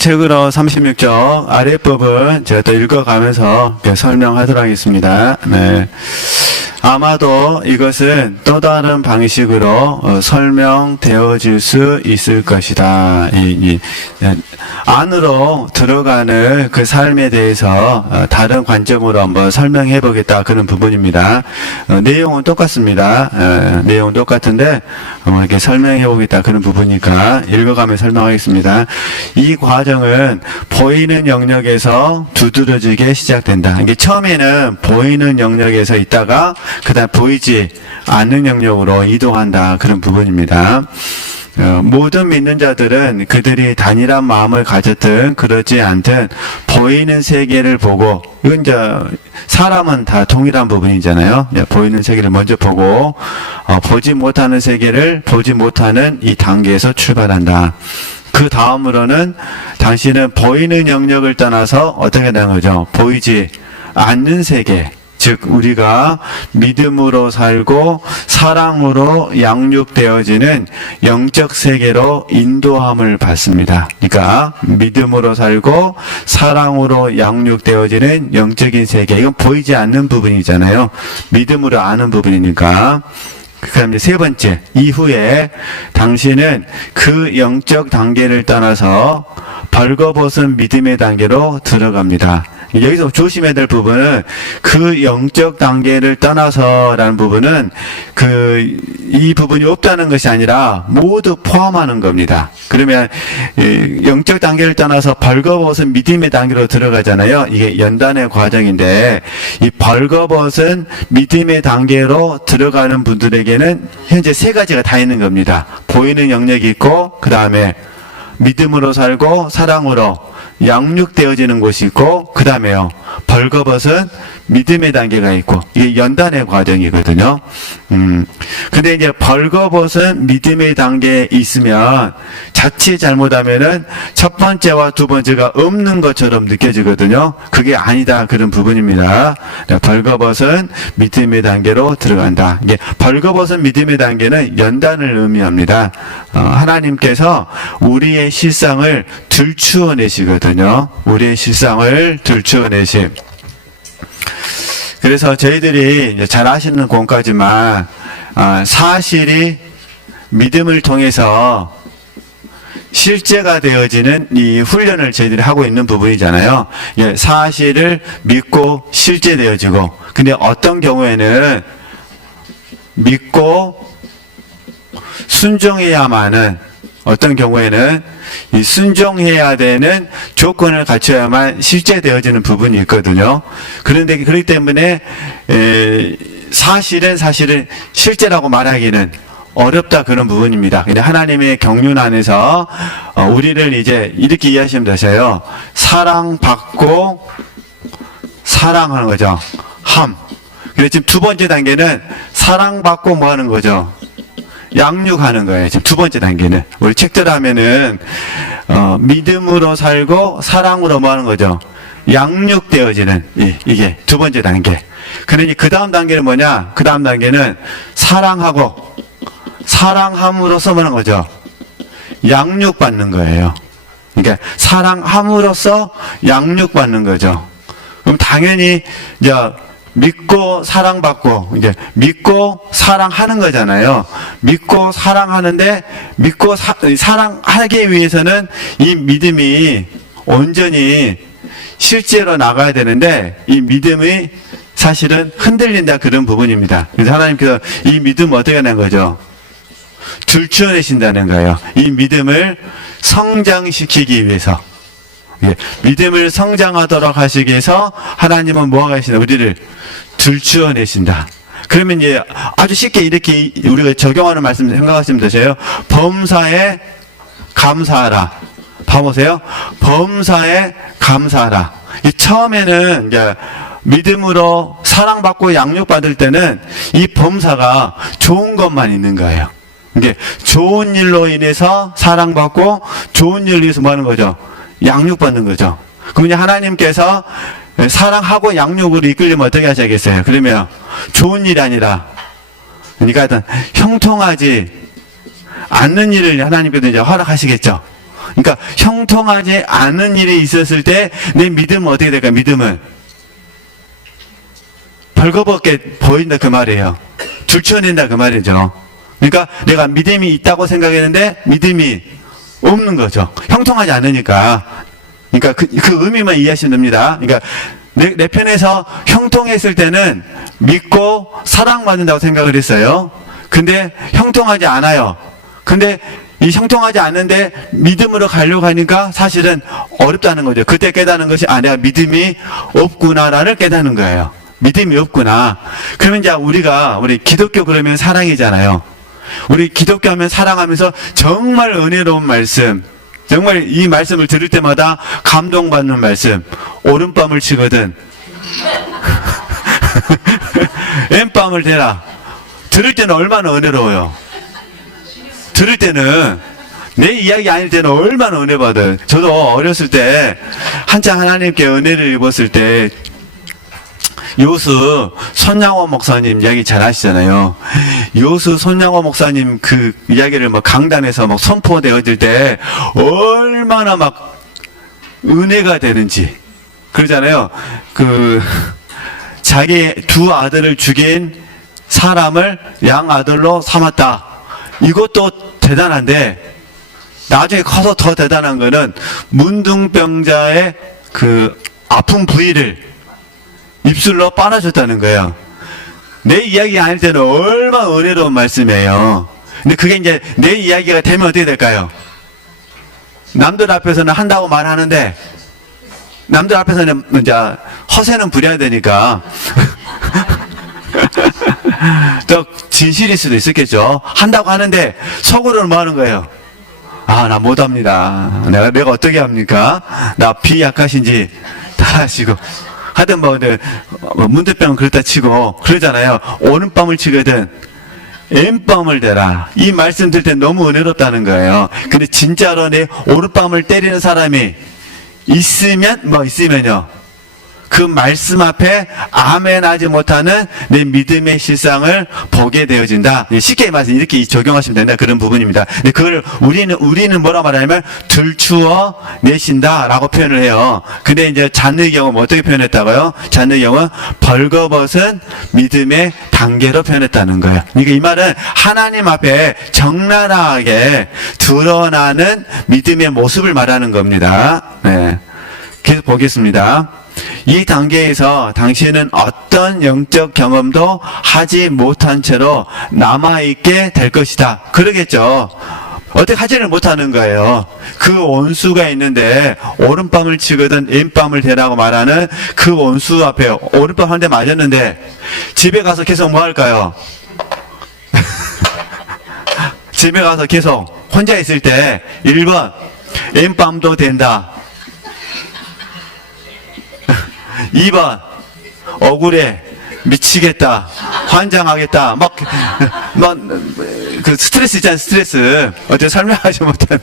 책으로 36쪽 아랫부분 제가 또 읽어가면서 설명하도록 하겠습니다. 네. 아마도 이것은 또 다른 방식으로 설명되어질 수 있을 것이다. 안으로 들어가는 그 삶에 대해서 다른 관점으로 한번 설명해 보겠다. 그런 부분입니다. 내용은 똑같습니다. 내용은 똑같은데 이렇게 설명해 보겠다. 그런 부분이니까 읽어가며 설명하겠습니다. 이 과정은 보이는 영역에서 두드러지게 시작된다. 이게 처음에는 보이는 영역에서 있다가 그 다음 보이지 않는 영역으로 이동한다. 그런 부분입니다. 모든 믿는 자들은 그들이 단일한 마음을 가졌든 그러지 않든 보이는 세계를 보고, 이건 이제 사람은 다 동일한 부분이잖아요. 보이는 세계를 먼저 보고 보지 못하는 세계를 보지 못하는 이 단계에서 출발한다. 그 다음으로는 당신은 보이는 영역을 떠나서 어떻게 되는 거죠? 보이지 않는 세계, 즉 우리가 믿음으로 살고 사랑으로 양육되어지는 영적 세계로 인도함을 받습니다. 그러니까 믿음으로 살고 사랑으로 양육되어지는 영적인 세계, 이건 보이지 않는 부분이잖아요. 믿음으로 아는 부분이니까. 그다음에 세 번째, 이후에 당신은 그 영적 단계를 떠나서 벌거벗은 믿음의 단계로 들어갑니다. 여기서 조심해야 될 부분은 그 영적 단계를 떠나서라는 부분은 이 부분이 없다는 것이 아니라 모두 포함하는 겁니다. 그러면 영적 단계를 떠나서 벌거벗은 믿음의 단계로 들어가잖아요. 이게 연단의 과정인데 이 벌거벗은 믿음의 단계로 들어가는 분들에게는 현재 세 가지가 다 있는 겁니다. 보이는 영역이 있고, 그 다음에 믿음으로 살고 사랑으로 양육되어지는 곳이 있고, 그 다음에요 벌거벗은 믿음의 단계가 있고, 이게 연단의 과정이거든요. 근데 이제 벌거벗은 믿음의 단계에 있으면 자칫 잘못하면은 첫 번째와 두 번째가 없는 것처럼 느껴지거든요. 그게 아니다. 그런 부분입니다. 벌거벗은 믿음의 단계로 들어간다. 이게 벌거벗은 믿음의 단계는 연단을 의미합니다. 하나님께서 우리의 실상을 들추어내시거든요. 우리의 실상을 들추어내심. 그래서 저희들이 이제 잘 아시는 공까지만 사실이 믿음을 통해서 실제가 되어지는 이 훈련을 저희들이 하고 있는 부분이잖아요. 사실을 믿고 실제 되어지고, 근데 어떤 경우에는 믿고 순종해야만은, 어떤 경우에는 이 순종해야 되는 조건을 갖춰야만 실제되어지는 부분이 있거든요. 그런데 그렇기 때문에 사실은 실제라고 말하기는 어렵다. 그런 부분입니다. 근데 하나님의 경륜 안에서 우리를 이제 이렇게 이해하시면 되세요. 사랑받고 사랑하는 거죠. 그래서 지금 두 번째 단계는 사랑받고 뭐 하는 거죠? 양육하는 거예요. 지금 두 번째 단계는. 우리 책대로 하면은 믿음으로 살고 사랑으로 뭐 하는 거죠? 양육되어지는 이게 두 번째 단계. 그러니 그 다음 단계는 뭐냐? 그 다음 단계는 사랑하고 사랑함으로써 뭐 하는 거죠? 양육받는 거예요. 그러니까 사랑함으로써 양육받는 거죠. 그럼 당연히 이제 믿고 사랑받고, 이제 믿고 사랑하는 거잖아요. 믿고 사랑하는데, 믿고 사랑하기 위해서는 이 믿음이 온전히 실제로 나가야 되는데, 이 믿음이 사실은 흔들린다. 그런 부분입니다. 그래서 하나님께서 이 믿음을 어떻게 하는 거죠? 들추어내신다는 거예요. 이 믿음을 성장시키기 위해서. 믿음을 성장하도록 하시기 위해서 하나님은 뭐가 하시나? 우리를 들추어내신다. 그러면 이제 아주 쉽게 이렇게 우리가 적용하는 말씀 생각하시면 되세요. 범사에 감사하라. 봐보세요. 범사에 감사하라. 처음에는 이제 믿음으로 사랑받고 양육받을 때는 이 범사가 좋은 것만 있는 거예요. 이게 좋은 일로 인해서 사랑받고 좋은 일로 인해서 뭐 하는 거죠? 양육받는 거죠. 그럼 이제 하나님께서 사랑하고 양육으로 이끌려면 어떻게 하셔야겠어요? 그러면 좋은 일이 아니라, 그러니까 형통하지 않는 일을 하나님께서 이제 허락하시겠죠. 그러니까 형통하지 않은 일이 있었을 때 내 믿음은 어떻게 될까요? 믿음은 벌거벗게 보인다 그 말이에요. 들춰낸다 그 말이죠. 그러니까 내가 믿음이 있다고 생각했는데 믿음이 없는 거죠. 형통하지 않으니까. 그러니까 그 의미만 이해하시면 됩니다. 그러니까 내 편에서 형통했을 때는 믿고 사랑받는다고 생각을 했어요. 근데 형통하지 않아요. 근데 이 형통하지 않는데 믿음으로 가려고 하니까 사실은 어렵다는 거죠. 그때 깨닫는 것이 내가 믿음이 없구나라를 깨닫는 거예요. 믿음이 없구나. 그러면 이제 우리 기독교 그러면 사랑이잖아요. 우리 기독교 하면 사랑하면서 정말 은혜로운 말씀, 정말 이 말씀을 들을 때마다 감동받는 말씀, 오른밤을 치거든 왼밤을 대라. 들을 때는 얼마나 은혜로워요. 들을 때는 내 이야기 아닐 때는 얼마나 은혜 받아요. 저도 어렸을 때 한창 하나님께 은혜를 입었을 때 요수 손양호 목사님 이야기 잘 아시잖아요. 요수 손양호 목사님 그 이야기를 막 강단에서 막 선포되어질 때 얼마나 막 은혜가 되는지 그러잖아요. 자기 두 아들을 죽인 사람을 양아들로 삼았다. 이것도 대단한데 나중에 커서 더 대단한 거는 문둥병자의 그 아픈 부위를 입술로 빨아줬다는 거예요. 내 이야기 아닐 때는 얼마나 은혜로운 말씀이에요. 근데 그게 이제 내 이야기가 되면 어떻게 될까요? 남들 앞에서는 한다고 말하는데 남들 앞에서는 이제 허세는 부려야 되니까 또 진실일 수도 있었겠죠. 한다고 하는데 속으로는 뭐 하는 거예요? 나 못합니다. 내가 어떻게 합니까? 나 비 약하신지 다 아시고 하여튼 문득병은 그렇다 치고 그러잖아요. 오른밤을 치거든 왼밤을 대라. 이 말씀 들을 때 너무 은혜롭다는 거예요. 근데 진짜로 내 오른밤을 때리는 사람이 있으면요. 그 말씀 앞에 아멘 하지 못하는 내 믿음의 실상을 보게 되어진다. 쉽게 말해서 이렇게 적용하시면 된다. 그런 부분입니다. 근데 그걸 우리는 뭐라 말하냐면 들추어 내신다 라고 표현을 해요. 근데 이제 잔의 경우 어떻게 표현했다고요? 잔의 경우 벌거벗은 믿음의 단계로 표현했다는 거예요. 그러니까 이 말은 하나님 앞에 적나라하게 드러나는 믿음의 모습을 말하는 겁니다. 네. 계속 보겠습니다. 이 단계에서 당신은 어떤 영적 경험도 하지 못한 채로 남아있게 될 것이다. 그러겠죠. 어떻게 하지를 못하는 거예요. 그 원수가 있는데 오른밤을 치거든 왼밤을 대라고 말하는 그 원수 앞에 오른밤 한 대 맞았는데 집에 가서 계속 뭐 할까요? 집에 가서 계속 혼자 있을 때 1번 왼밤도 된다. 2번 억울해 미치겠다 환장하겠다 그 스트레스 있잖아요. 스트레스 어떻게 설명하지 못하는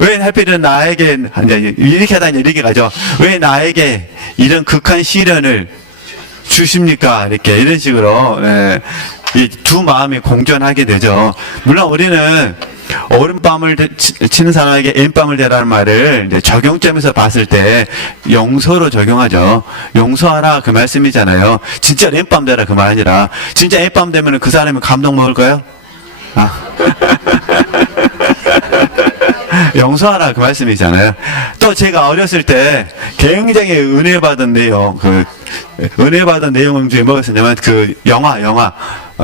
왜 하필은 나에게 이렇게 하다니 이렇게 가죠. 왜 나에게 이런 극한 시련을 주십니까? 이런 식으로 이 두 마음이 공존하게 되죠. 물론 우리는 오른밤을 치는 사람에게 왼밤을 대라는 말을 이제 적용점에서 봤을 때 용서로 적용하죠. 용서하라 그 말씀이잖아요. 진짜 왼밤 대라 그 말 아니라 진짜 왼밤 되면 그 사람이 감동 먹을까요? 용서하라 그 말씀이잖아요. 또 제가 어렸을 때 굉장히 은혜 받은 내용 중에 뭐였었냐면 그 영화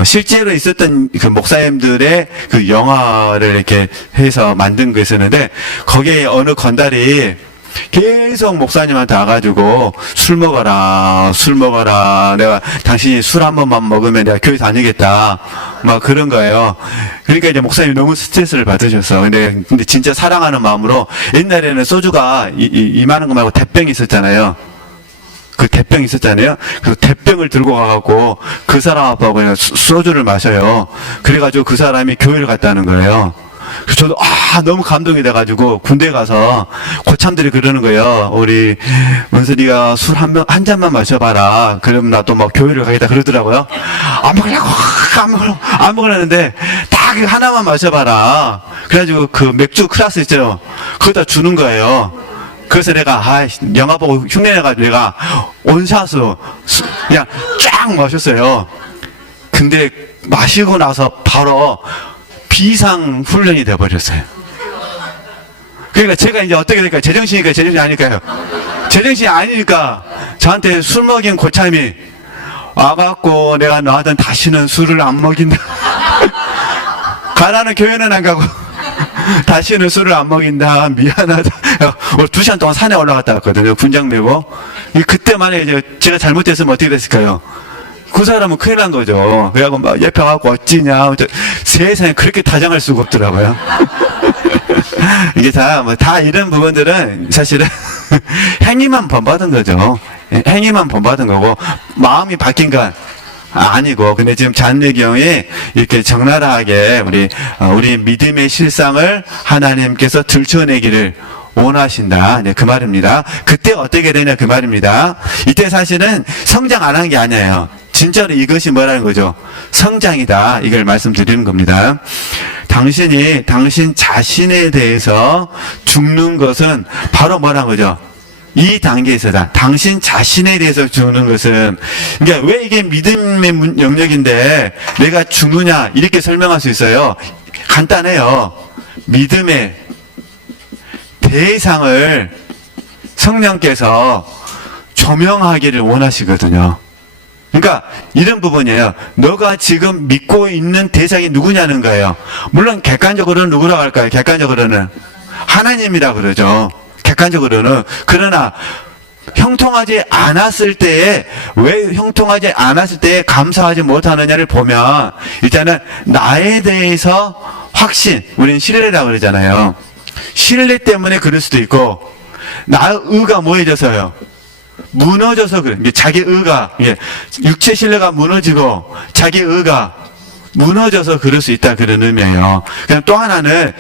실제로 있었던 그 목사님들의 그 영화를 이렇게 해서 만든 거 있었는데 거기에 어느 건달이 계속 목사님한테 와가지고 술 먹어라 내가 당신이 술 한 번만 먹으면 내가 교회 다니겠다 막 그런 거예요. 그러니까 이제 목사님이 너무 스트레스를 받으셨어. 근데 진짜 사랑하는 마음으로 옛날에는 소주가 이만한 거 말고 대병이 있었잖아요. 그 대병 있었잖아요. 그래서 대병을 들고 가갖고 그 사람 앞하고 그냥 소주를 마셔요. 그래가지고 그 사람이 교회를 갔다는 거예요. 그래서 저도 너무 감동이 돼가지고 군대 가서 고참들이 그러는 거예요. 우리 문선이가 술 한 잔만 마셔봐라. 그러면 나 또 막 교회를 가겠다 그러더라고요. 안 먹으려고 안 먹으려는데 딱 하나만 마셔봐라. 그래가지고 그 맥주 클라스 있죠. 그거 다 주는 거예요. 그래서 내가 영화 보고 흉내내가지고 내가 온샷으로 그냥 쫙 마셨어요. 근데 마시고 나서 바로 비상 훈련이 돼버렸어요. 그러니까 제가 이제 어떻게 될까요? 제정신이니까 제정신이 아닐까요? 제정신이 아니니까 저한테 술 먹인 고참이 와갖고 내가 너한테는 다시는 술을 안 먹인다. 가라는 교회는 안 가고 다시는 술을 안 먹인다. 미안하다. 2시간 동안 산에 올라갔다 왔거든요. 군장 메고. 그때 만약에 이제 제가 잘못됐으면 어떻게 됐을까요? 그 사람은 큰일 난 거죠. 그래갖고 막 옆에 와갖고 어찌냐. 세상에 그렇게 다정할 수가 없더라고요. 이게 다 이런 부분들은 사실은 행위만 본받은 거죠. 행위만 본받은 거고, 마음이 바뀐 건 아니고. 근데 지금 잔내경이 이렇게 적나라하게 우리 믿음의 실상을 하나님께서 들춰내기를 원하신다. 네, 그 말입니다. 그때 어떻게 되냐 그 말입니다. 이때 사실은 성장 안 한 게 아니에요. 진짜로 이것이 뭐라는 거죠? 성장이다. 이걸 말씀드리는 겁니다. 당신 자신에 대해서 죽는 것은 바로 뭐라는 거죠? 이 단계에서다. 당신 자신에 대해서 죽는 것은, 그러니까 왜 이게 믿음의 영역인데 내가 죽느냐 이렇게 설명할 수 있어요. 간단해요. 믿음의 대상을 성령께서 조명하기를 원하시거든요. 그러니까 이런 부분이에요. 너가 지금 믿고 있는 대상이 누구냐는 거예요. 물론 객관적으로는 누구라고 할까요? 객관적으로는 하나님이라 그러죠. 객관적으로는. 그러나 형통하지 않았을 때에, 왜 형통하지 않았을 때에 감사하지 못하느냐를 보면, 일단은 나에 대해서 확신, 우리는 신뢰라고 그러잖아요. 신뢰 때문에 그럴 수도 있고, 나의 의가 뭐해져서요? 무너져서 그래. 자기 의가, 육체 신뢰가 무너지고 자기 의가 무너져서 그럴 수 있다, 그런 의미예요. 그냥 또 하나는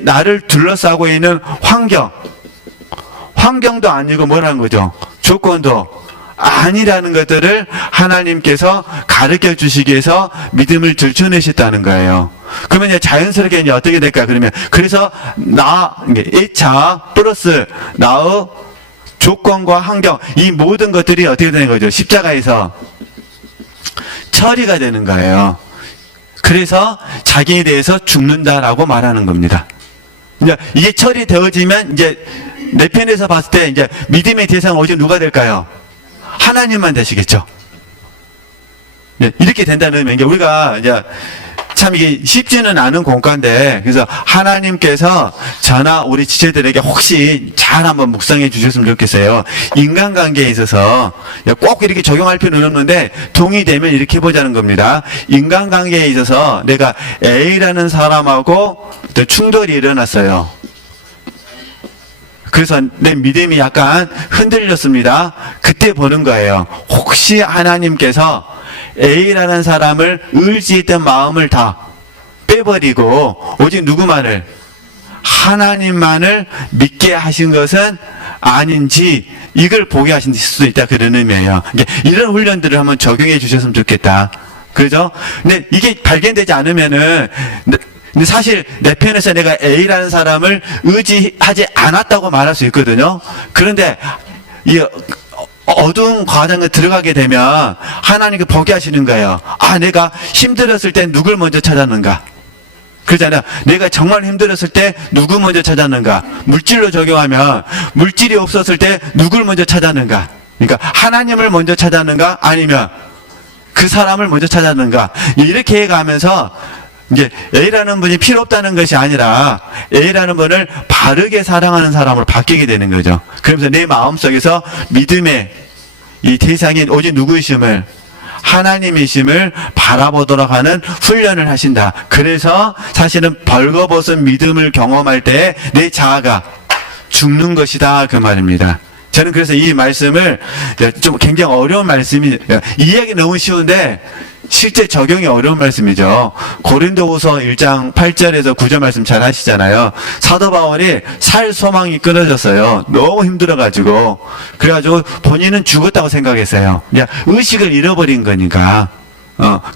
나를 둘러싸고 있는 환경도 아니고 뭐라는 거죠? 조건도 아니라는 것들을 하나님께서 가르쳐 주시기 위해서 믿음을 들춰내셨다는 거예요. 그러면 이제 자연스럽게 이제 어떻게 될까? 그러면 그래서 1차 플러스 나의 조건과 환경, 이 모든 것들이 어떻게 되는 거죠? 십자가에서 처리가 되는 거예요. 그래서 자기에 대해서 죽는다라고 말하는 겁니다. 이제 이게 처리되어지면 이제 내 편에서 봤을 때 이제 믿음의 대상은 오직 누가 될까요? 하나님만 되시겠죠. 네, 이렇게 된다는 의미는 우리가 이제 참 이게 쉽지는 않은 공과인데, 그래서 하나님께서 저나 우리 지체들에게 혹시 잘 한번 묵상해 주셨으면 좋겠어요. 인간관계에 있어서 꼭 이렇게 적용할 필요는 없는데 동의되면 이렇게 해보자는 겁니다. 인간관계에 있어서 내가 A라는 사람하고 충돌이 일어났어요. 그래서 내 믿음이 약간 흔들렸습니다. 그때 보는 거예요. 혹시 하나님께서 A라는 사람을 의지했던 마음을 다 빼버리고 오직 누구만을, 하나님만을 믿게 하신 것은 아닌지, 이걸 보게 하신 수도 있다, 그런 의미예요. 이런 훈련들을 한번 적용해 주셨으면 좋겠다. 그죠? 근데 이게 발견되지 않으면은, 근데 사실 내 편에서 내가 A라는 사람을 의지하지 않았다고 말할 수 있거든요. 그런데 이 어두운 과정에 들어가게 되면 하나님께 보게 하시는 거예요. 내가 힘들었을 때 누굴 먼저 찾았는가? 그러잖아요. 내가 정말 힘들었을 때 누구 먼저 찾았는가? 물질로 적용하면 물질이 없었을 때 누굴 먼저 찾았는가? 그러니까 하나님을 먼저 찾았는가? 아니면 그 사람을 먼저 찾았는가? 이렇게 해가면서 이제 A라는 분이 필요 없다는 것이 아니라 A라는 분을 바르게 사랑하는 사람으로 바뀌게 되는 거죠. 그러면서 내 마음속에서 믿음의 이 대상인 오직 누구이심을, 하나님이심을 바라보도록 하는 훈련을 하신다. 그래서 사실은 벌거벗은 믿음을 경험할 때 내 자아가 죽는 것이다, 그 말입니다. 저는 그래서 이 말씀을 좀 굉장히 어려운 말씀이, 이해하기 너무 쉬운데 실제 적용이 어려운 말씀이죠. 고린도후서 1장 8절에서 9절 말씀 잘 하시잖아요. 사도 바울이 살 소망이 끊어졌어요. 너무 힘들어가지고. 그래가지고 본인은 죽었다고 생각했어요. 그냥 의식을 잃어버린 거니까.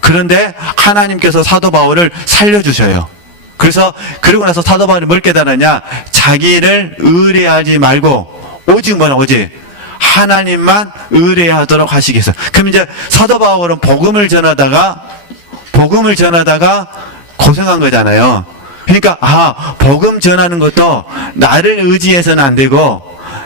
그런데 하나님께서 사도 바울을 살려주셔요. 그래서 그러고 나서 사도 바울이 뭘 깨달았냐? 자기를 의뢰하지 말고 오직 뭐라 오직 하나님만 의뢰하도록 하시겠어. 그럼 이제 사도 바울은 복음을 전하다가 고생한 거잖아요. 그러니까 복음 전하는 것도 나를 의지해서는 안 되고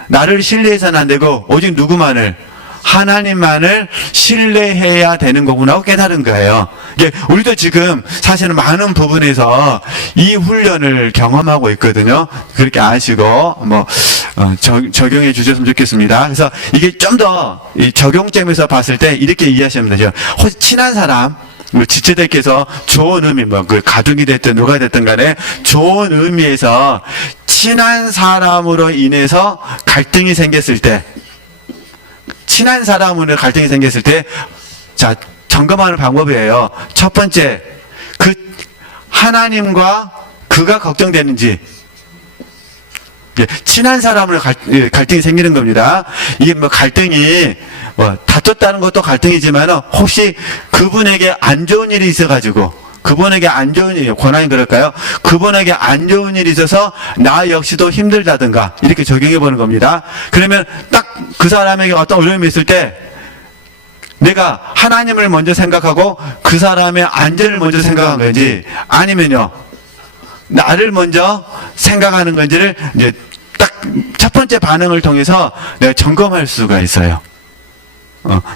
나를 신뢰해서는 안 되고 오직 누구만을 하나님만을 신뢰해야 되는 거구나 하고 깨달은 거예요. 이게 우리도 지금 사실은 많은 부분에서 이 훈련을 경험하고 있거든요. 그렇게 아시고 적용해 주셨으면 좋겠습니다. 그래서 이게 좀 더 이 적용점에서 봤을 때 이렇게 이해하시면 되죠. 혹시 친한 사람, 지체들께서 좋은 의미, 그 가족이 됐든 누가 됐든 간에 좋은 의미에서 친한 사람으로 인해서 갈등이 생겼을 때, 자, 점검하는 방법이에요. 첫 번째, 그 하나님과 그가 걱정되는지, 친한 사람으로 갈등이 생기는 겁니다. 이게 갈등이 다퉜다는 것도 갈등이지만 혹시 그분에게 안 좋은 일이 있어가지고 그분에게 안 좋은 일, 권한이 그럴까요? 그분에게 안 좋은 일이 있어서 나 역시도 힘들다든가 이렇게 적용해 보는 겁니다. 그러면 딱 그 사람에게 어떤 어려움이 있을 때 내가 하나님을 먼저 생각하고 그 사람의 안전을 먼저 생각한 건지 아니면요 나를 먼저 생각하는 건지를 이제 딱 첫 번째 반응을 통해서 내가 점검할 수가 있어요.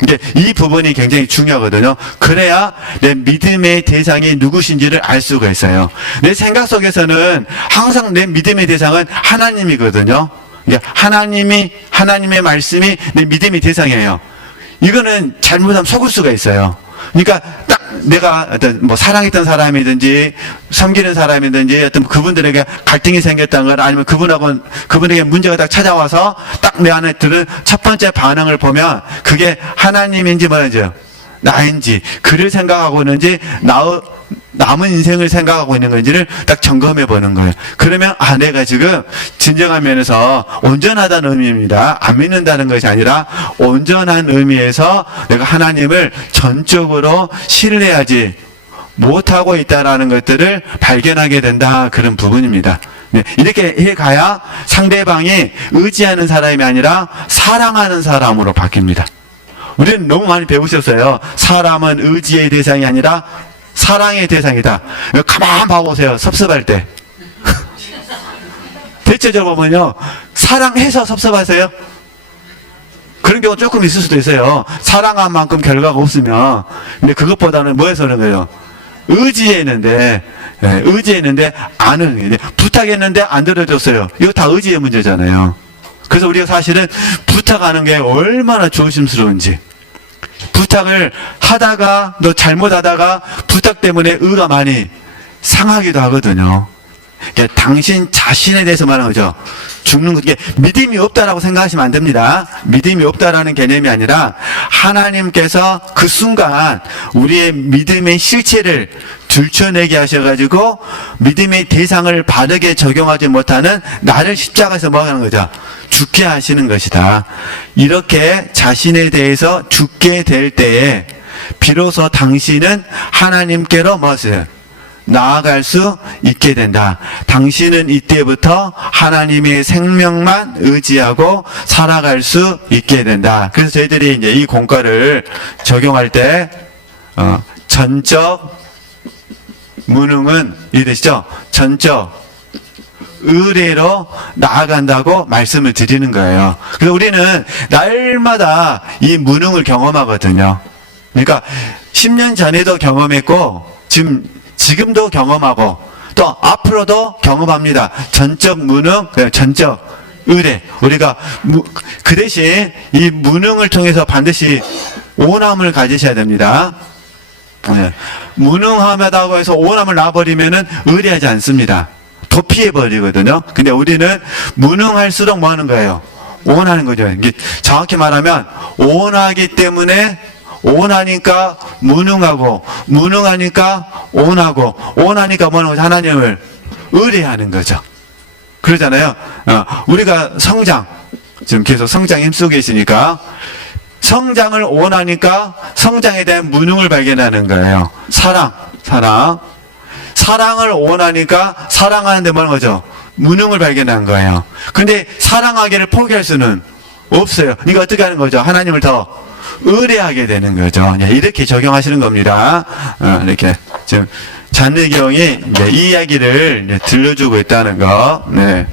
이게 이 부분이 굉장히 중요하거든요. 그래야 내 믿음의 대상이 누구신지를 알 수가 있어요. 내 생각 속에서는 항상 내 믿음의 대상은 하나님이거든요. 하나님의 말씀이 내 믿음의 대상이에요. 이거는 잘못하면 속을 수가 있어요. 그러니까 딱 내가 어떤 사랑했던 사람이든지 섬기는 사람이든지 어떤 그분들에게 갈등이 생겼다는 걸 아니면 그분에게 문제가 딱 찾아와서 딱 내 안에 들은 첫 번째 반응을 보면 그게 하나님인지 나인지 그를 생각하고 있는지 남은 인생을 생각하고 있는 건지를 딱 점검해 보는 거예요. 그러면 내가 지금 진정한 면에서 온전하다는 의미입니다. 안 믿는다는 것이 아니라 온전한 의미에서 내가 하나님을 전적으로 신뢰하지 못하고 있다라는 것들을 발견하게 된다. 그런 부분입니다. 이렇게 해가야 상대방이 의지하는 사람이 아니라 사랑하는 사람으로 바뀝니다. 우리는 너무 많이 배우셨어요. 사람은 의지의 대상이 아니라 사랑의 대상이다. 가만 봐보세요. 섭섭할 때. 대체적으로 보면요. 사랑해서 섭섭하세요? 그런 경우 조금 있을 수도 있어요. 사랑한 만큼 결과가 없으면. 근데 그것보다는 뭐해서 그런 거예요? 의지했는데 부탁했는데 안 들어줬어요. 이거 다 의지의 문제잖아요. 그래서 우리가 사실은 부탁하는 게 얼마나 조심스러운지. 부탁을 하다가 잘못하다가 부탁 때문에 의가 많이 상하기도 하거든요. 그러니까 당신 자신에 대해서 말하는 거죠. 죽는 것, 이게 믿음이 없다라고 생각하시면 안 됩니다. 믿음이 없다라는 개념이 아니라 하나님께서 그 순간 우리의 믿음의 실체를 들춰내게 하셔가지고 믿음의 대상을 바르게 적용하지 못하는 나를 십자가에서 뭐 하는 거죠? 죽게 하시는 것이다. 이렇게 자신에 대해서 죽게 될 때에 비로소 당신은 하나님께로 무엇을 나아갈 수 있게 된다. 당신은 이때부터 하나님의 생명만 의지하고 살아갈 수 있게 된다. 그래서 저희들이 이제 이 공과를 적용할 때 전적 무능은 이해되시죠? 전적 의뢰로 나아간다고 말씀을 드리는 거예요. 그래서 우리는 날마다 이 무능을 경험하거든요. 그러니까 10년 전에도 경험했고 지금도 경험하고 또 앞으로도 경험합니다. 전적 무능, 전적 의뢰. 우리가 그 대신 이 무능을 통해서 반드시 오남을 가지셔야 됩니다. 무능하다고 해서 오남을 놔버리면은 의뢰하지 않습니다. 도피해버리거든요. 근데 우리는 무능할수록 뭐 하는 거예요? 온하는 거죠. 이게 정확히 말하면 온하기 때문에 온하니까 무능하고 무능하니까 온하고 온하니까 뭐하는 거죠? 하나님을 의뢰하는 거죠. 그러잖아요. 우리가 성장 지금 계속 성장 힘쓰고 계시니까 성장을 원하니까 성장에 대한 무능을 발견하는 거예요. 사랑을 원하니까 사랑하는데 뭐하는 거죠? 무능을 발견한 거예요. 근데 사랑하기를 포기할 수는 없어요. 이거 어떻게 하는 거죠? 하나님을 더 의뢰하게 되는 거죠. 이렇게 적용하시는 겁니다. 이렇게 지금 잔느경이 이 이야기를 들려주고 있다는 거. 네.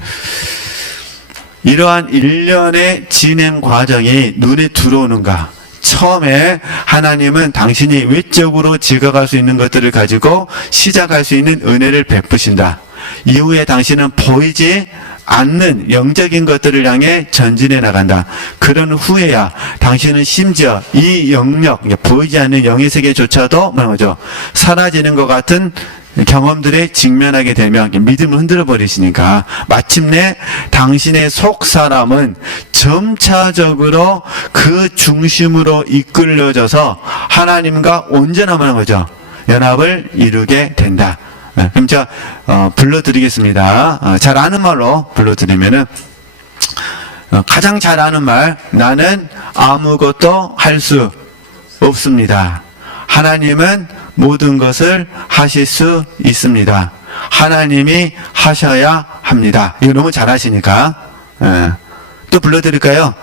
이러한 일련의 진행 과정이 눈에 들어오는가? 처음에 하나님은 당신이 외적으로 지각할 수 있는 것들을 가지고 시작할 수 있는 은혜를 베푸신다. 이후에 당신은 보이지 않는 영적인 것들을 향해 전진해 나간다. 그런 후에야 당신은 심지어 이 영역, 보이지 않는 영의 세계조차도 뭐죠? 사라지는 것 같은 경험들에 직면하게 되면 믿음을 흔들어 버리시니까 마침내 당신의 속 사람은 점차적으로 그 중심으로 이끌려져서 하나님과 온전함을 거죠. 연합을 이루게 된다. 그럼 제가 불러드리겠습니다. 잘 아는 말로 불러드리면은 가장 잘 아는 말, 나는 아무것도 할 수 없습니다. 하나님은 모든 것을 하실 수 있습니다. 하나님이 하셔야 합니다. 이거 너무 잘 하시니까. 또 불러드릴까요?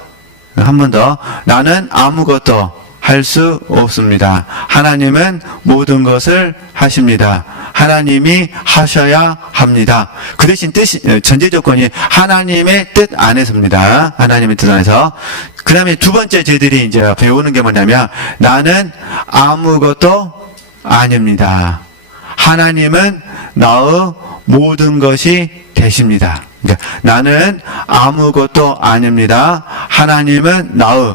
한 번 더. 나는 아무것도 할 수 없습니다. 하나님은 모든 것을 하십니다. 하나님이 하셔야 합니다. 그 대신 전제 조건이 하나님의 뜻 안에서입니다. 하나님의 뜻 안에서. 그 다음에 두 번째 저희들이 이제 배우는 게 뭐냐면, 나는 아무것도 아닙니다. 하나님은 나의 모든 것이 되십니다. 나는 아무것도 아닙니다. 하나님은 나의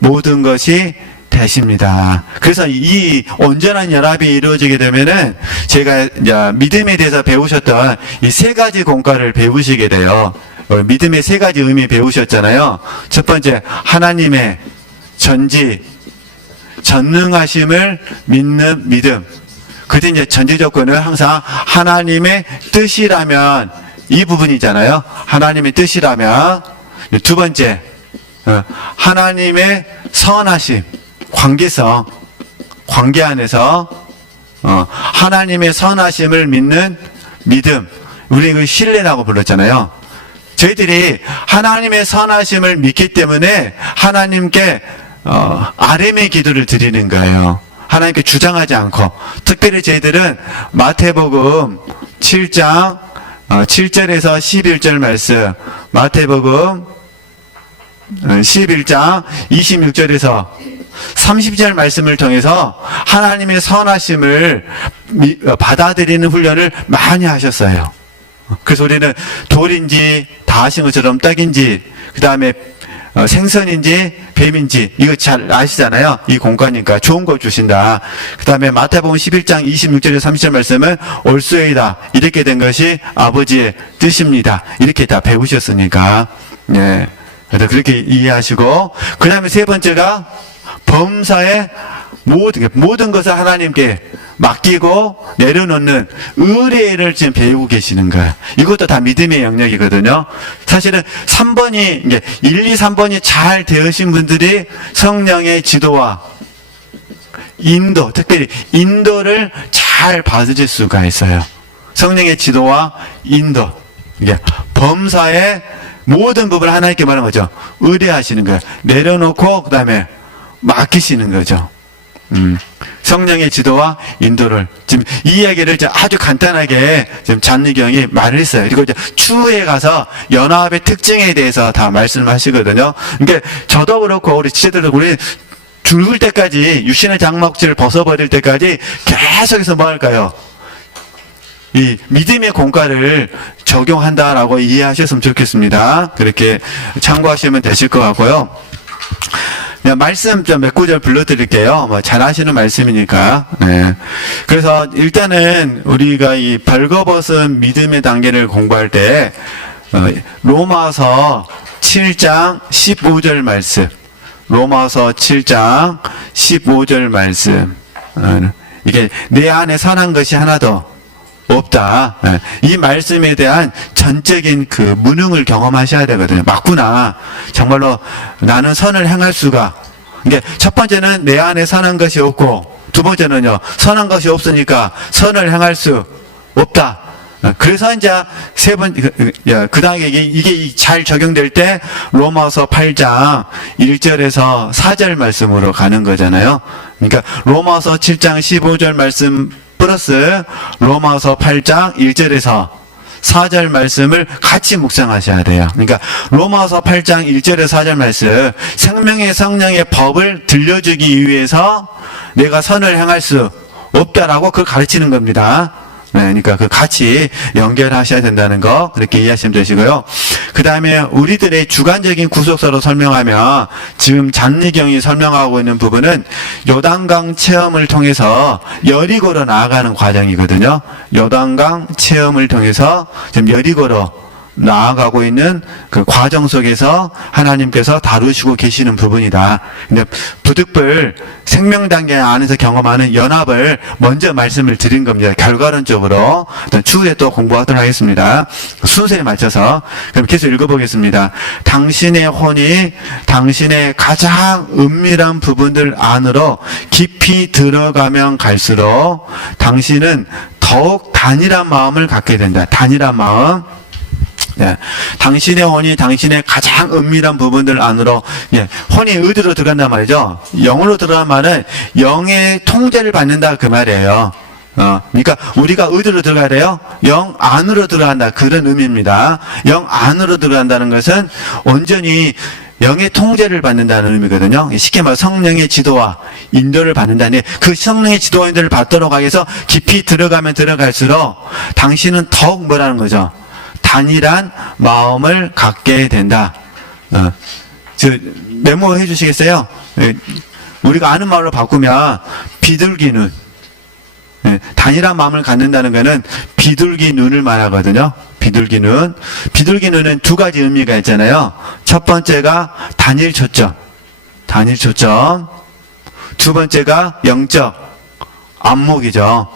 모든 것이 되십니다. 그래서 이 온전한 연합이 이루어지게 되면은 제가 이제 믿음에 대해서 배우셨던 이 세 가지 공과를 배우시게 돼요. 믿음의 세 가지 의미 배우셨잖아요. 첫 번째, 하나님의 전능하심을 믿는 믿음. 그때 이제 전제 조건은 항상 하나님의 뜻이라면 이 부분이잖아요. 하나님의 뜻이라면. 두 번째, 하나님의 선하심, 관계성, 관계 안에서 하나님의 선하심을 믿는 믿음. 우리 그 신뢰라고 불렀잖아요. 저희들이 하나님의 선하심을 믿기 때문에 하나님께 아뢰의 기도를 드리는 거예요. 하나님께 주장하지 않고. 특별히 저희들은 마태복음 7장 7절에서 11절 말씀, 마태복음 11장 26절에서 30절 말씀을 통해서 하나님의 선하심을 받아들이는 훈련을 많이 하셨어요. 그래서 우리는 돌인지 다 하신 것처럼 떡인지, 그 다음에 생선인지 뱀인지 이거 잘 아시잖아요. 이 공과니까 좋은 거 주신다. 그 다음에 마태복음 11장 26절에서 30절 말씀은 올소이다. 이렇게 된 것이 아버지의 뜻입니다. 이렇게 다 배우셨으니까. 예. 그래서 그렇게 이해하시고, 그 다음에 세 번째가 범사의 모든 것을 하나님께 맡기고 내려놓는 의뢰를 지금 배우고 계시는 거예요. 이것도 다 믿음의 영역이거든요. 사실은 3번이, 이제 1, 2, 3번이 잘 되으신 분들이 성령의 지도와 인도, 특별히 인도를 잘 받으실 수가 있어요. 성령의 지도와 인도. 이게 범사의 모든 부분을 하나님께 말하는 거죠. 의뢰하시는 거예요. 내려놓고, 그 다음에 맡기시는 거죠. 성령의 지도와 인도를. 지금 이 이야기를 아주 간단하게 지금 잔느경이 말을 했어요. 그리고 이제 추후에 가서 연합의 특징에 대해서 다 말씀하시거든요. 그러니까 저도 그렇고 우리 지체들도 우리 죽을 때까지 육신의 장막지를 벗어버릴 때까지 계속해서 뭐 할까요? 이 믿음의 공과를 적용한다라고 이해하셨으면 좋겠습니다. 그렇게 참고하시면 되실 것 같고요. 말씀 좀 몇 구절 불러드릴게요. 뭐 잘 아시는 말씀이니까. 네. 그래서 일단은 우리가 이 벌거벗은 믿음의 단계를 공부할 때 로마서 7장 15절 말씀, 로마서 7장 15절 말씀. 이게 내 안에 선한 것이 하나도 없다. 이 말씀에 대한 전적인 그 무능을 경험하셔야 되거든요. 맞구나. 정말로 나는 선을 행할 수가 이게 첫 번째는 내 안에 선한 것이 없고, 두 번째는요, 선한 것이 없으니까 선을 행할 수 없다. 그래서 이제 그 다음에 이게 잘 적용될 때 로마서 8장 1절에서 4절 말씀으로 가는 거잖아요. 그러니까 로마서 7장 15절 말씀 플러스 로마서 8장 1절에서 4절 말씀을 같이 묵상하셔야 돼요. 그러니까 로마서 8장 1절에서 4절 말씀, 생명의 성령의 법을 들려주기 위해서 내가 선을 행할 수 없다라고 그걸 가르치는 겁니다. 네, 그러니까 그 같이 연결하셔야 된다는 거 그렇게 이해하시면 되시고요. 그 다음에 우리들의 주관적인 구속사로 설명하면 지금 잔리경이 설명하고 있는 부분은 요단강 체험을 통해서 여리고로 나아가는 과정이거든요. 요단강 체험을 통해서 지금 여리고로 나아가고 있는 그 과정 속에서 하나님께서 다루시고 계시는 부분이다. 근데 부득불 생명 단계 안에서 경험하는 연합을 먼저 말씀을 드린 겁니다. 결과론적으로 추후에 또 공부하도록 하겠습니다. 순서에 맞춰서. 그럼 계속 읽어보겠습니다. 당신의 혼이 당신의 가장 은밀한 부분들 안으로 깊이 들어가면 갈수록 당신은 더욱 단일한 마음을 갖게 된다. 단일한 마음. 예, 당신의 혼이 당신의 가장 은밀한 부분들 안으로, 예, 혼이 어디로 들어간단 말이죠? 영으로 들어간 말은 영의 통제를 받는다 그 말이에요. 그러니까 우리가 어디로 들어가야 돼요? 영 안으로 들어간다 그런 의미입니다. 영 안으로 들어간다는 것은 온전히 영의 통제를 받는다는 의미거든요. 쉽게 말해 성령의 지도와 인도를 받는다니, 그 성령의 지도와 인도를 받도록 하기 위해서 깊이 들어가면 들어갈수록 당신은 더욱 뭐라는 거죠? 단일한 마음을 갖게 된다. 메모해 주시겠어요? 우리가 아는 말로 바꾸면 비둘기 눈. 단일한 마음을 갖는다는 것은 비둘기 눈을 말하거든요. 비둘기 눈. 비둘기 눈은 두 가지 의미가 있잖아요. 첫 번째가 단일 초점. 단일 초점. 두 번째가 영적 안목이죠.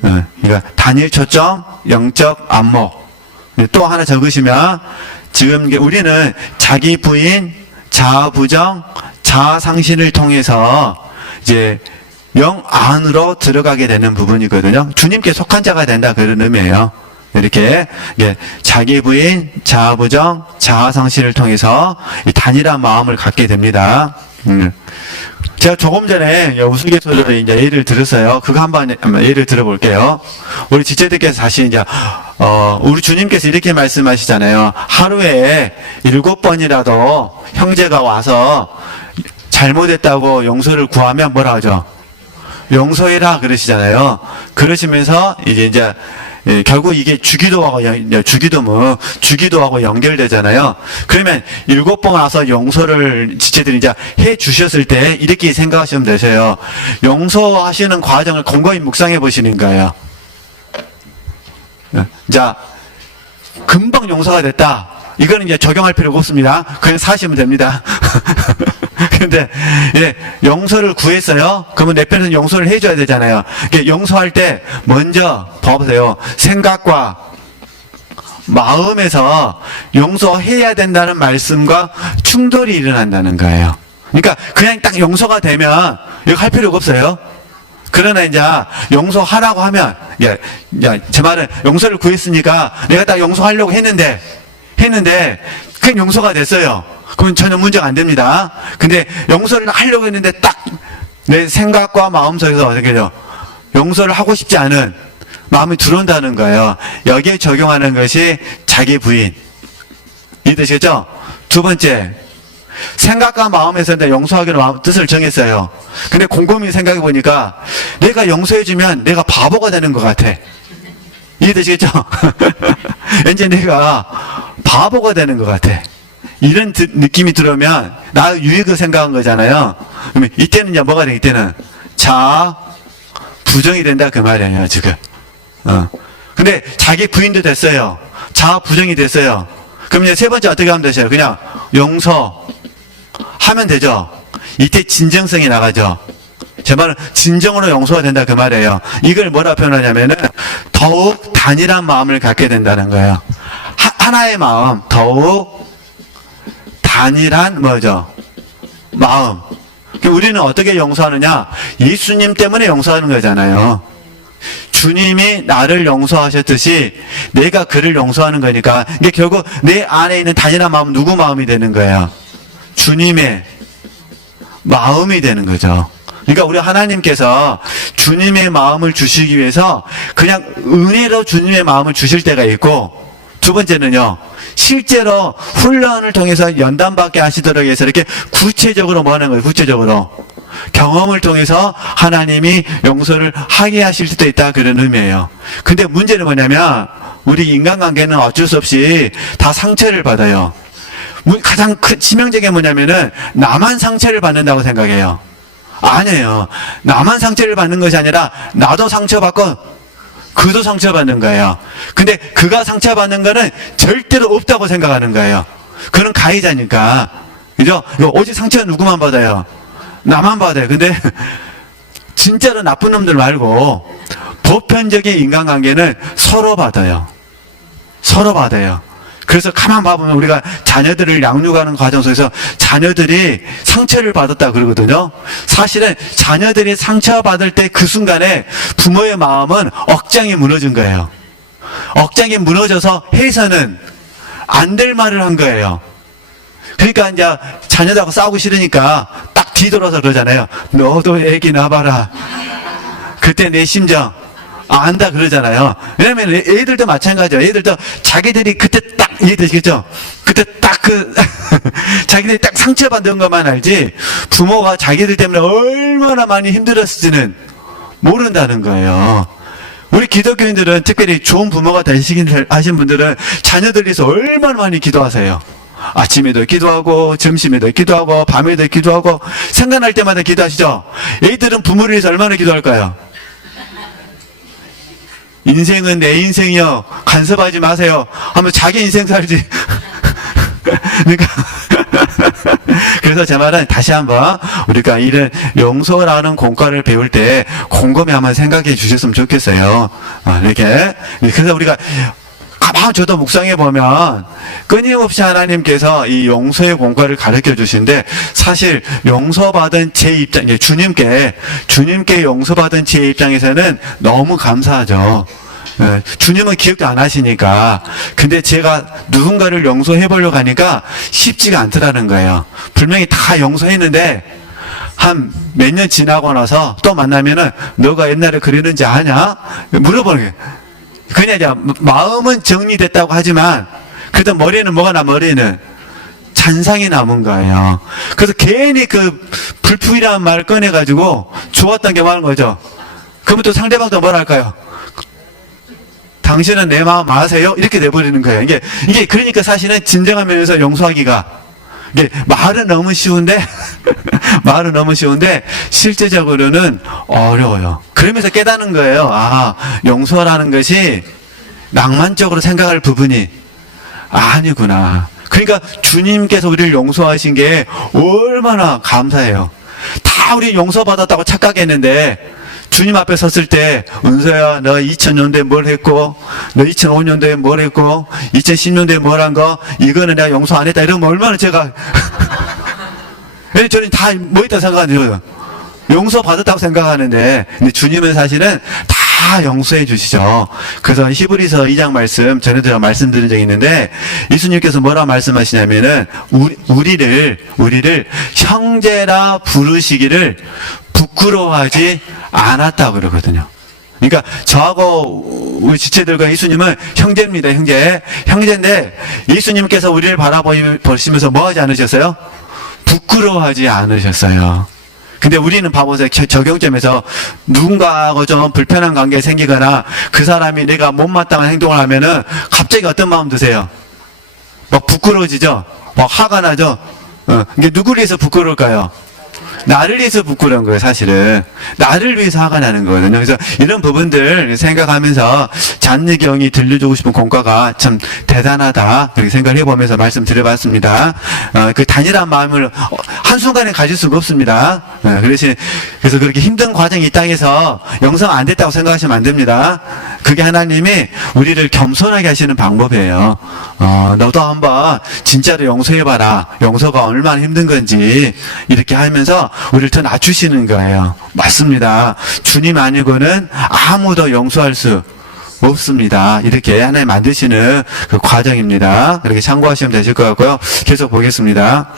그러니까 단일 초점, 영적 안목. 또 하나 적으시면, 지금 우리는 자기 부인, 자아 부정, 자아 상실을 통해서 이제 영 안으로 들어가게 되는 부분이거든요. 주님께 속한 자가 된다 그런 의미예요. 이렇게 자기 부인, 자아 부정, 자아 상실을 통해서 단일한 마음을 갖게 됩니다. 제가 조금 전에 우스갯소리로 이제 예를 들었어요. 그거 한번 예를 들어볼게요. 우리 지체들께서 사실 이제 우리 주님께서 이렇게 말씀하시잖아요. 하루에 7번이라도 형제가 와서 잘못했다고 용서를 구하면 뭐라 하죠? 용서해라 그러시잖아요. 그러시면서 이제 결국 이게 주기도하고 연결되잖아요. 그러면 7번 와서 용서를 지체들이 이제 해 주셨을 때 이렇게 생각하시면 되세요. 용서하시는 과정을 곰곰이 묵상해 보시는 거예요. 자, 금방 용서가 됐다. 이거는 이제 적용할 필요가 없습니다. 그냥 사시면 됩니다. 근데, 용서를 구했어요? 그러면 내 편에서는 용서를 해줘야 되잖아요. 용서할 때, 먼저, 봐보세요. 생각과 마음에서 용서해야 된다는 말씀과 충돌이 일어난다는 거예요. 그러니까, 그냥 딱 용서가 되면, 이거 할 필요가 없어요. 그러나 이제 용서하라고 하면, 제 말은 용서를 구했으니까 내가 딱 용서하려고 했는데 그냥 용서가 됐어요. 그건 전혀 문제가 안 됩니다. 근데 용서를 하려고 했는데 딱 내 생각과 마음 속에서 어떻게 돼요? 용서를 하고 싶지 않은 마음이 들어온다는 거예요. 여기에 적용하는 것이 자기 부인. 이해되시겠죠? 두 번째, 생각과 마음에서 용서하기로 뜻을 정했어요. 근데 곰곰이 생각해 보니까 내가 용서해주면 내가 바보가 되는 것 같아. 이해되시겠죠? 왠지 내가 바보가 되는 것 같아. 이런 느낌이 들으면 나 유익을 생각한 거잖아요. 그러면 이때는 이제 뭐가 돼? 이때는 자아 부정이 된다 그 말이에요 지금. 근데 자기 부인도 됐어요. 자아 부정이 됐어요. 그럼 이제 세 번째 어떻게 하면 되세요? 그냥 용서 하면 되죠. 이때 진정성이 나가죠. 제 말은 진정으로 용서가 된다 그 말이에요. 이걸 뭐라 표현하냐면은 더욱 단일한 마음을 갖게 된다는 거예요. 하나의 마음, 더욱 단일한 뭐죠? 마음. 우리는 어떻게 용서하느냐? 예수님 때문에 용서하는 거잖아요. 주님이 나를 용서하셨듯이 내가 그를 용서하는 거니까 이게 결국 내 안에 있는 단일한 마음은 누구 마음이 되는 거예요? 주님의 마음이 되는 거죠. 그러니까 우리 하나님께서 주님의 마음을 주시기 위해서 그냥 은혜로 주님의 마음을 주실 때가 있고, 두 번째는요, 실제로 훈련을 통해서 연단받게 하시도록 해서 이렇게 구체적으로 뭐 하는 거예요? 구체적으로 경험을 통해서 하나님이 용서를 하게 하실 수도 있다, 그런 의미예요. 근데 문제는 뭐냐면 우리 인간관계는 어쩔 수 없이 다 상처를 받아요. 가장 큰 치명적인 게 뭐냐면은 나만 상처를 받는다고 생각해요. 아니에요. 나만 상처를 받는 것이 아니라 나도 상처받고 그도 상처받는 거예요. 근데 그가 상처받는 거는 절대로 없다고 생각하는 거예요. 그는 가해자니까. 그죠? 오직 상처는 누구만 받아요? 나만 받아요. 근데 진짜로 나쁜 놈들 말고 보편적인 인간관계는 서로 받아요. 서로 받아요. 그래서 가만 봐보면 우리가 자녀들을 양육하는 과정 속에서 자녀들이 상처를 받았다 그러거든요. 사실은 자녀들이 상처받을 때 그 순간에 부모의 마음은 억장이 무너진 거예요. 억장이 무너져서 해서는 안 될 말을 한 거예요. 그러니까 이제 자녀들하고 싸우고 싫으니까 딱 뒤돌아서 그러잖아요. 너도 애기 낳아봐라. 그때 내 심정 안다 그러잖아요. 왜냐면 애들도 마찬가지예요. 애들도 자기들이 그때 딱 이해되시겠죠? 그때 딱 자기들이 딱 상처받은 것만 알지 부모가 자기들 때문에 얼마나 많이 힘들었을지는 모른다는 거예요. 우리 기독교인들은 특별히 좋은 부모가 되시긴 하신 분들은 자녀들 위해서 얼마나 많이 기도하세요. 아침에도 기도하고 점심에도 기도하고 밤에도 기도하고 생각날 때마다 기도하시죠? 애들은 부모를 위해서 얼마나 기도할까요? 인생은 내 인생이요, 간섭하지 마세요 하면 자기 인생 살지. 그러니까 그래서 제 말은 다시 한번 우리가 이런 용서라는 공과를 배울 때 곰곰이 한번 생각해 주셨으면 좋겠어요. 이렇게. 그래서 우리가 가만 저도 묵상해 보면 끊임없이 하나님께서 이 용서의 공과를 가르쳐 주시는데, 사실 용서받은 제 입장, 주님께 용서받은 제 입장에서는 너무 감사하죠. 주님은 기억도 안 하시니까. 근데 제가 누군가를 용서해 보려고 하니까 쉽지가 않더라는 거예요. 분명히 다 용서했는데 한 몇 년 지나고 나서 또 만나면은 너가 옛날에 그랬는지 아냐? 물어보는 거예요. 그냥 이제 마음은 정리됐다고 하지만 그래도 머리에는 뭐가 머리에는 잔상이 남은 거예요. 그래서 괜히 그 불풀이라는 말을 꺼내가지고 좋았던 게 많은 거죠. 그러면 또 상대방도 뭐라 할까요? 당신은 내 마음 아세요? 이렇게 내버리는 거예요. 이게 그러니까 사실은 진정한 면에서 용서하기가, 이게 말은 너무 쉬운데 말은 너무 쉬운데 실제적으로는 어려워요. 그러면서 깨닫는 거예요. 아, 용서라는 것이 낭만적으로 생각할 부분이 아니구나. 그러니까 주님께서 우리를 용서하신 게 얼마나 감사해요. 다 우리 용서받았다고 착각했는데 주님 앞에 섰을 때, 은서야, 너 2000년도에 뭘 했고, 너 2005년도에 뭘 했고, 2010년도에 뭘 한 거, 이거는 내가 용서 안 했다. 이러면 얼마나 제가, 저는 다 뭐 있다고 생각하는데요. 용서 받았다고 생각하는데, 근데 주님은 사실은 다 용서해 주시죠. 그래서 히브리서 2장 말씀, 전에도 말씀드린 적이 있는데, 예수님께서 뭐라 말씀하시냐면은, 우리를 형제라 부르시기를 부끄러워하지 않았다고 그러거든요. 그러니까 저하고 우리 지체들과 예수님은 형제입니다. 형제인데 예수님께서 우리를 바라보시면서 뭐 하지 않으셨어요? 부끄러워하지 않으셨어요. 근데 우리는 봐보세요. 적용점에서 누군가하고 좀 불편한 관계가 생기거나 그 사람이 내가 못마땅한 행동을 하면은 갑자기 어떤 마음 드세요? 막 부끄러워지죠? 막 화가 나죠? 이게 누구를 위해서 부끄러울까요? 나를 위해서 부끄러운 거예요. 사실은 나를 위해서 화가 나는 거거든요. 그래서 이런 부분들 생각하면서 잔느경이 들려주고 싶은 공과가 참 대단하다, 그렇게 생각을 해보면서 말씀드려봤습니다. 그 단일한 마음을 한순간에 가질 수가 없습니다. 그래서 그렇게 힘든 과정이 이 땅에서 영성 안 됐다고 생각하시면 안 됩니다. 그게 하나님이 우리를 겸손하게 하시는 방법이에요. 너도 한번 진짜로 용서해봐라. 용서가 얼마나 힘든 건지 이렇게 하면서 우리를 더 낮추시는 거예요. 맞습니다. 주님 아니고는 아무도 용서할 수 없습니다. 이렇게 하나님 만드시는 그 과정입니다. 이렇게 참고하시면 되실 것 같고요. 계속 보겠습니다.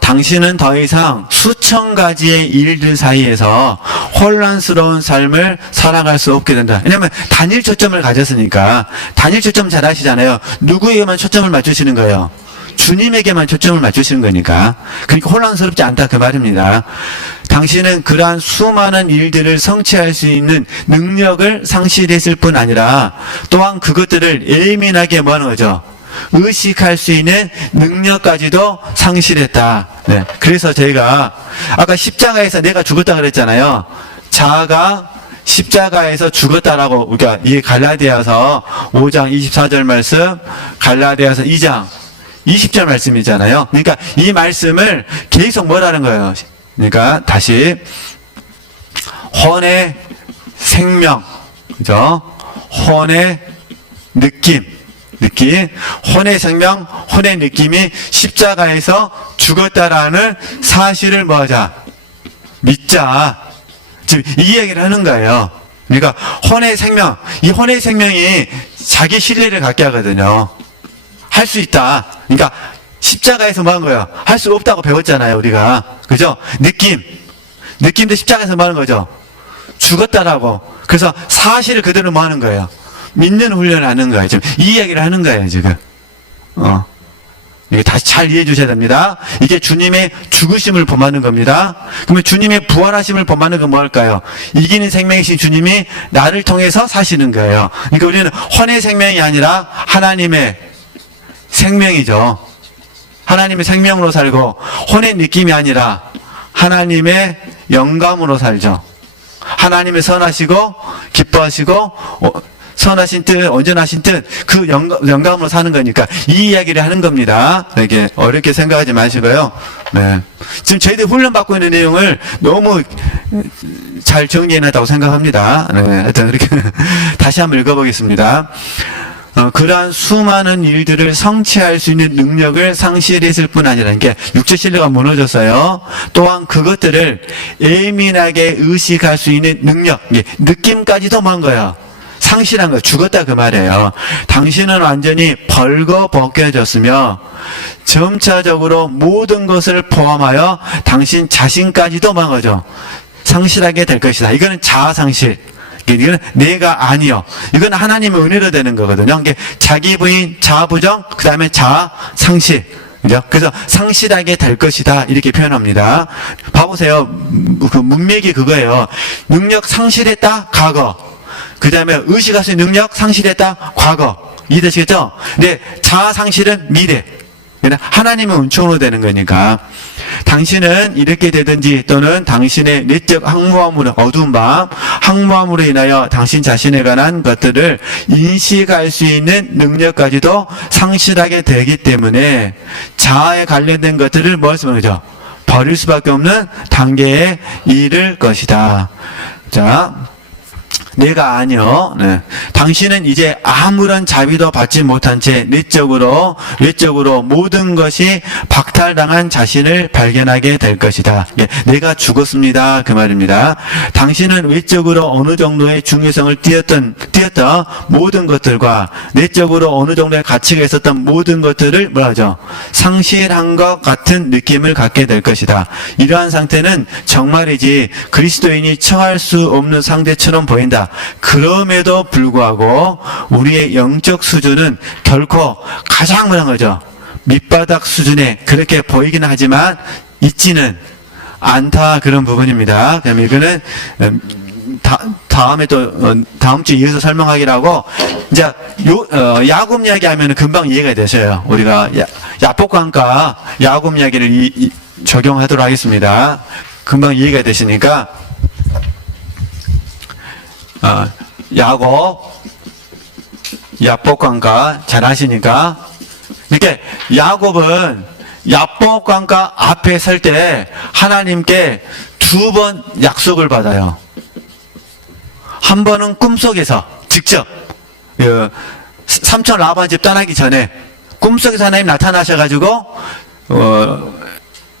당신은 더 이상 수천 가지의 일들 사이에서 혼란스러운 삶을 살아갈 수 없게 된다. 왜냐하면 단일 초점을 가졌으니까. 단일 초점 잘 아시잖아요. 누구에게만 초점을 맞추시는 거예요? 주님에게만 초점을 맞추시는 거니까. 그러니까 혼란스럽지 않다 그 말입니다. 당신은 그러한 수많은 일들을 성취할 수 있는 능력을 상실했을 뿐 아니라 또한 그것들을 예민하게 뭐하는 거죠? 의식할 수 있는 능력까지도 상실했다. 네. 그래서 저희가 아까 십자가에서 내가 죽었다 그랬잖아요. 자아가 십자가에서 죽었다라고 우리가 이 갈라디아서 5장 24절 말씀, 갈라디아서 2장 20절 말씀이잖아요. 그러니까 이 말씀을 계속 뭐라는 거예요. 그러니까 다시 혼의 생명, 그죠? 혼의 느낌, 혼의 생명, 혼의 느낌이 십자가에서 죽었다라는 사실을 뭐하자? 믿자. 지금 이 얘기를 하는 거예요. 그러니까 혼의 생명, 이 혼의 생명이 자기 신뢰를 갖게 하거든요. 할 수 있다. 그러니까 십자가에서 뭐 한 거예요? 할 수 없다고 배웠잖아요, 우리가. 그죠? 느낌도 십자가에서 뭐 하는 거죠? 죽었다라고. 그래서 사실을 그대로 뭐 하는 거예요? 믿는 훈련을 하는 거예요. 지금 이 이야기를 하는 거예요, 지금. 이게 다시 잘 이해해 주셔야 됩니다. 이게 주님의 죽으심을 범하는 겁니다. 그러면 주님의 부활하심을 범하는 건 뭐 할까요? 이기는 생명이신 주님이 나를 통해서 사시는 거예요. 그러니까 우리는 혼의 생명이 아니라 하나님의 생명이죠. 하나님의 생명으로 살고 혼의 느낌이 아니라 하나님의 영감으로 살죠. 하나님의 선하시고 기뻐하시고 선하신 뜻, 온전하신 뜻, 그 영감으로 사는 거니까 이 이야기를 하는 겁니다. 이게 어렵게 생각하지 마시고요. 네. 지금 저희들이 훈련받고 있는 내용을 너무 잘 정리해놨다고 생각합니다. 네. 하여튼 이렇게 다시 한번 읽어보겠습니다. 그러한 수많은 일들을 성취할 수 있는 능력을 상실했을 뿐 아니라, 이게 육체 신뢰가 무너졌어요. 또한 그것들을 예민하게 의식할 수 있는 능력, 느낌까지도 뭔 거예요? 상실한 거, 죽었다 그 말이에요. 당신은 완전히 벌거벗겨졌으며 점차적으로 모든 것을 포함하여 당신 자신까지도 뭐 거죠? 상실하게 될 것이다. 이거는 자아상실. 이거는 내가 아니요. 이건 하나님의 은혜로 되는 거거든요. 이게 자기 부인, 자아 부정, 그 다음에 자아 상실. 그죠? 그래서 상실하게 될 것이다. 이렇게 표현합니다. 봐보세요. 그 문맥이 그거예요. 능력 상실했다, 과거. 그 다음에 의식할 수 있는 능력 상실했다, 과거. 이해되시겠죠? 근데 자아 상실은 미래. 하나님의 은총으로 되는 거니까. 당신은 이렇게 되든지 또는 당신의 내적 항무함으로, 어두운 밤, 항무함으로 인하여 당신 자신에 관한 것들을 인식할 수 있는 능력까지도 상실하게 되기 때문에 자아에 관련된 것들을 뭐 말씀하는 거죠? 버릴 수밖에 없는 단계에 이를 것이다. 자, 내가 아니요. 네. 당신은 이제 아무런 자비도 받지 못한 채 내적으로 외적으로 모든 것이 박탈당한 자신을 발견하게 될 것이다. 예, 내가 죽었습니다. 그 말입니다. 당신은 외적으로 어느 정도의 중요성을 띄었던 모든 것들과 내적으로 어느 정도의 가치가 있었던 모든 것들을 뭐라 하죠? 상실한 것 같은 느낌을 갖게 될 것이다. 이러한 상태는 정말이지 그리스도인이 처할 수 없는 상태처럼 보인다. 그럼에도 불구하고 우리의 영적 수준은 결코 가장 뭐란 거죠? 밑바닥 수준에 그렇게 보이기는 하지만 있지는 않다, 그런 부분입니다. 그럼 이거는 다음에 또 다음 주 이어서 설명하기로 하고, 이제 야곱 이야기 하면 금방 이해가 되셔요. 우리가 야복강가 야곱 이야기를 적용하도록 하겠습니다. 금방 이해가 되시니까. 야복강가 잘 아시니까. 이렇게 야곱은 야복강가 앞에 설 때 하나님께 2번 약속을 받아요. 한 번은 꿈속에서 직접 삼촌 라반 집 떠나기 전에 꿈속에서 하나님 나타나셔가지고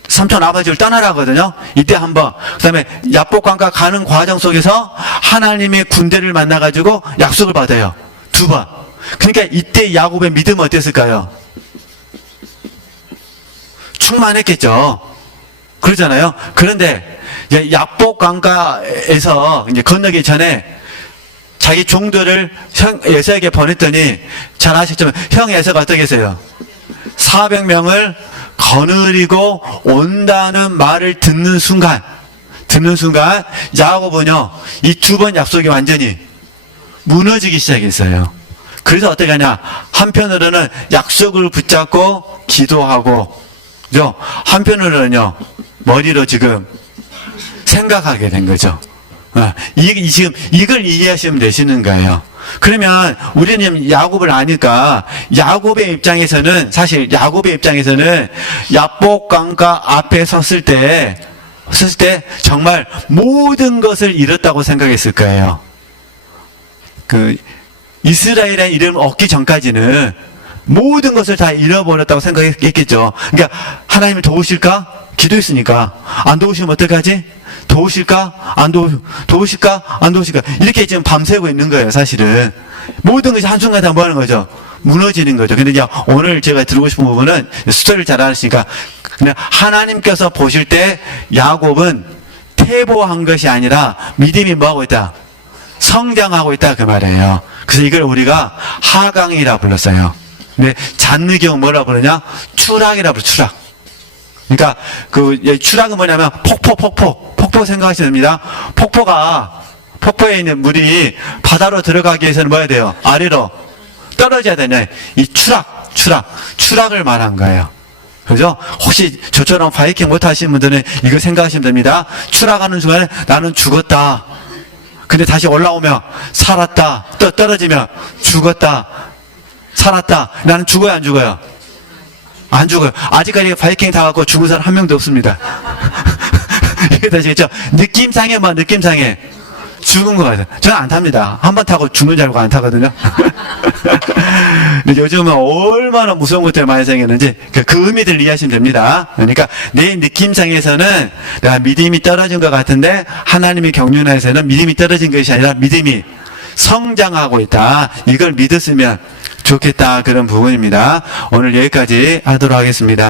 삼촌 아버지를 떠나라거든요. 이때 한번. 그 다음에 야복강가 가는 과정 속에서 하나님의 군대를 만나가지고 약속을 받아요. 2번. 그러니까 이때 야곱의 믿음은 어땠을까요? 충만했겠죠. 그러잖아요. 그런데 야복강가에서 이제 건너기 전에 자기 종들을 형 에서에게 보냈더니 잘 아시겠지만 형 에서가 어떻게 했어요? 400명을 거느리고 온다는 말을 듣는 순간 야곱은요 이 2번 약속이 완전히 무너지기 시작했어요. 그래서 어떻게 하냐, 한편으로는 약속을 붙잡고 기도하고, 그죠? 한편으로는요 머리로 지금 생각하게 된 거죠. 지금 이걸 이해하시면 되시는 거예요. 그러면 우리는 야곱을 아니까 야곱의 입장에서는 야복강가 앞에 섰을 때 정말 모든 것을 잃었다고 생각했을 거예요. 이스라엘의 이름을 얻기 전까지는 모든 것을 다 잃어버렸다고 생각했겠죠. 그러니까 하나님을 도우실까? 기도했으니까. 안 도우시면 어떡하지? 도우실까? 안 도우실까? 이렇게 지금 밤새고 있는 거예요, 사실은. 모든 것이 한순간에 다 뭐 하는 거죠? 무너지는 거죠. 근데 이제 오늘 제가 들고 싶은 부분은 스토리를 잘 아시니까 그냥 하나님께서 보실 때 야곱은 퇴보한 것이 아니라 믿음이 뭐하고 있다? 성장하고 있다, 그 말이에요. 그래서 이걸 우리가 하강이라 불렀어요. 근데 잔느경 뭐라 부르냐? 추락이라 불러, 추락. 그러니까 추락은 뭐냐면 폭포 생각하시면 됩니다. 폭포에 있는 물이 바다로 들어가기 위해서는 뭐 해야 돼요? 아래로 떨어져야 되냐? 이 추락을 말한 거예요. 그죠? 혹시 저처럼 바이킹 못 하시는 분들은 이거 생각하시면 됩니다. 추락하는 순간에 나는 죽었다. 근데 다시 올라오면 살았다. 또 떨어지면 죽었다. 살았다. 나는 죽어요, 안 죽어요? 안 죽어요. 아직까지 바이킹 타갖고 죽은 사람 한 명도 없습니다. 이게 다시겠죠? 느낌상에 죽은 거 같아요. 저는 안 탑니다. 한 번 타고 죽는 줄 알고 안 타거든요. 근데 요즘은 얼마나 무서운 것들이 많이 생겼는지 그 의미들을 이해하시면 됩니다. 그러니까 내 느낌상에서는 내가 믿음이 떨어진 것 같은데 하나님의 경륜에서는 믿음이 떨어진 것이 아니라 믿음이 성장하고 있다. 이걸 믿었으면 좋겠다, 그런 부분입니다. 오늘 여기까지 하도록 하겠습니다.